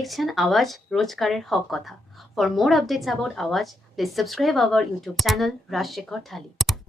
দেখছেন আওয়াজ রোজকারের হক কথা। ফর মোর আপডেটস অ্যাবাউট আওয়াজ, please subscribe our YouTube channel Rajshekhar thali.